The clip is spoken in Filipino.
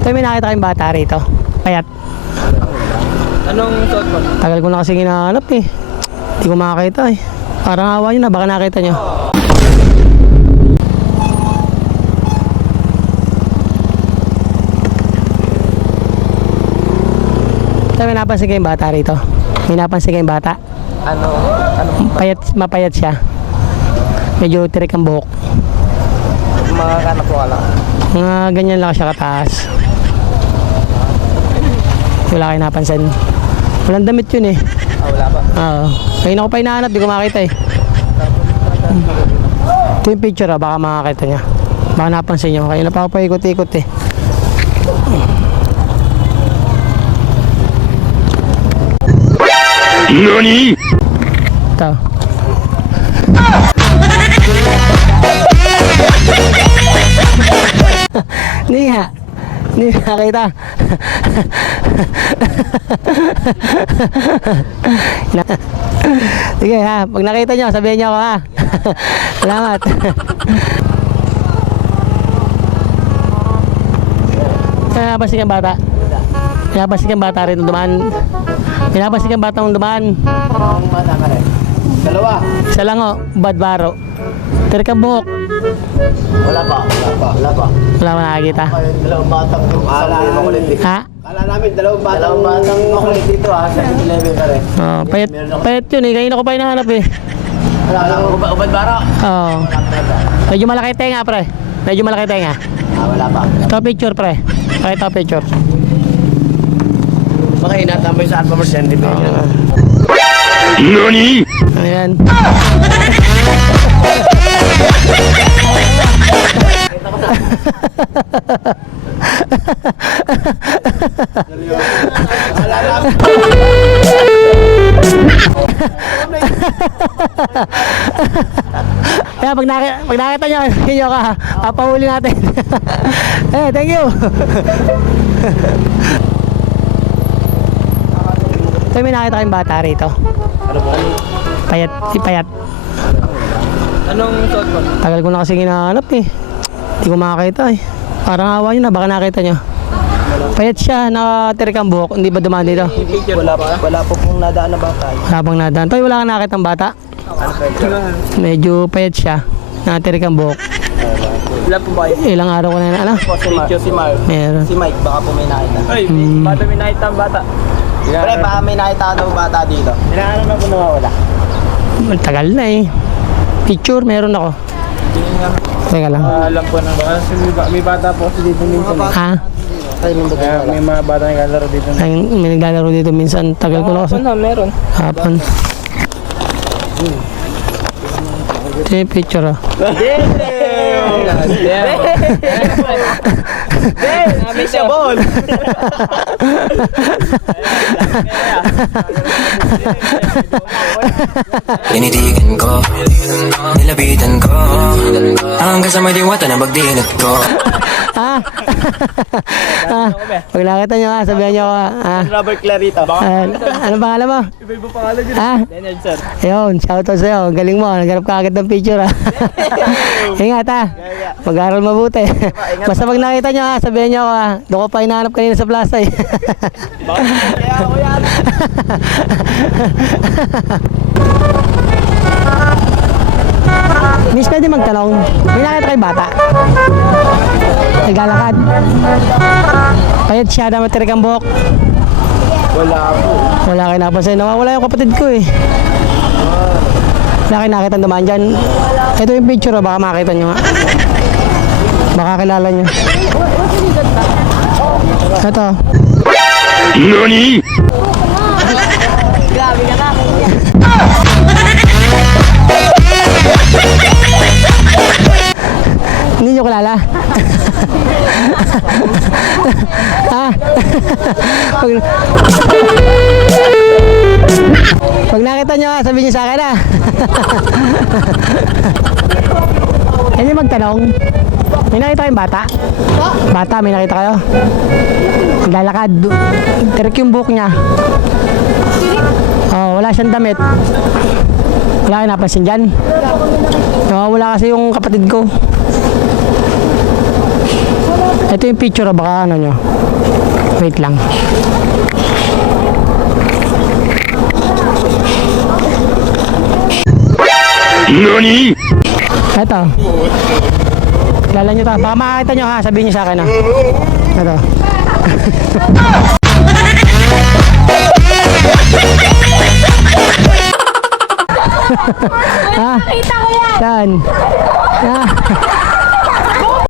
Ito may nakita kayong bata rito. Payat. Anong suot mo? Tagal ko na kasi hinahanap eh. Hindi ko makakita eh. Parang awa nyo na, baka nakita nyo. Ito may napansin kayong bata rito. May napansin kayong bata. Ano? Mapayat siya. Medyo tirik ang buhok. Mga kanak ko lang. Mga ganyan lang siya kataas. Wala kayo napansin. Walang damit yun eh. Wala pa. Oo. Ngayon ako pa hinahanap, di ko makita eh. Ito yung picture baka makakita niya. Baka napansin nyo. Kaya na pa ako paikot-ikot eh. NANI?! Ito. Hindi nga. Hindi nakita. Sige ha, pag nakita nyo, sabihin nyo ako ha. Salamat. Pinapasik ang bata. Pinapasik ang bata rin dumaan. Pinapasik ang batang dumaan. Ang mata ka rin. Dalawa. Isa lang o, badbaro. Tirik ang buhok. Wala pa. Wala mo nakakita. Dalawang batang makulit dito. Ha? Kala namin dalawang batang makulit dito ha. Sa 11 ka rin. Oh, payat yun eh. Kanina ko pa hinahanap eh. Wala ubad baro. Oo. Medyo malaki tenga pre. Medyo malaki tenga. Wala pa. Ito picture pre. Pakita picture. Baka hinatambay sa Alphamart yan. NANI?! Ano yan? Kaya pag nakita nyo, hinyo ka, papahuli natin. Eh, thank you. Ito may nakita kayong bata rito. Payat, si payat. Anong suot mo? Tagal ko na kasi hinahanap eh. Hindi ko makakita eh. Parang awa nyo na, baka nakita nyo. Payat siya, nakatirik ang buhok. Hindi ba dumaan dito? Wala pa pong nadaan na bata. Wala bang nadaan. Toy, wala kang nakita ang bata? Medyo payat siya. Nakatirik ang buhok. Wala po ba yun? Ilang araw ko na ano? Si Mark. Meron. Si Mike, baka po may nakita. Ay, bata may nakita ang bata. Pre, baka may nakita ang bata dito. Inaano na po nawawala? Tagal na eh. Picture, meron ako. Teka lang. Alam ko na ba? May bata po kasi dito minsan. Ha? Kaya may mga bata naglalaro dito. Ay, may naglalaro dito minsan. Tagal ko na kasi. Meron. Hapon. Ito yung picture ah. Namin siya ball. Tinitigan ko, nilapitan ko, hanggang sa may diwata na magdinat ko. Ha? Pag nakita nyo ha, sabihan nyo ha. Robert Clarita. Ano pangalan mo? Iba pangalan dyan. Ha? Leonard sir. Ayun, shoutout sa'yo. Ang galing mo. Naghanap ka agad ng picture ha. Ingat ha. Mag-aaral mabuti. Basta pag nakita nyo ha, sabihan nyo ha. Doon ko pa hinahanap kanina sa plaza eh. Kaya ako yan. Miss, pwede magtanong. May nakita kayong bata? Naglalakad. Payat siya na matirik ang buhok. Wala po. Wala kayo napansin. Nawawala yung kapatid ko eh. Wala kayo nakita naman dyan. Ito yung picture baka makita nyo nga. Baka kilala nyo. Ito. NANI?! Grabe ka na. Hindi nyo kilala? Ha? Pag nakita nyo sabihin nyo sa akin ha. Hindi magtanong. May nakita kayong bata? Bata, may nakita kayo? Naglalakad. Tirik yung buhok niya. Oh, wala siyang damit. Wala kayo napansin dyan? Wala kasi yung kapatid ko. Ito yung picture, baka ano nyo. Wait lang. NANI?! Ito. Kilala nyo to. Baka makakita nyo ha. Sabihin nyo sa akin ha. Ito. Ha? Nakita ko yan! Saan? Ha?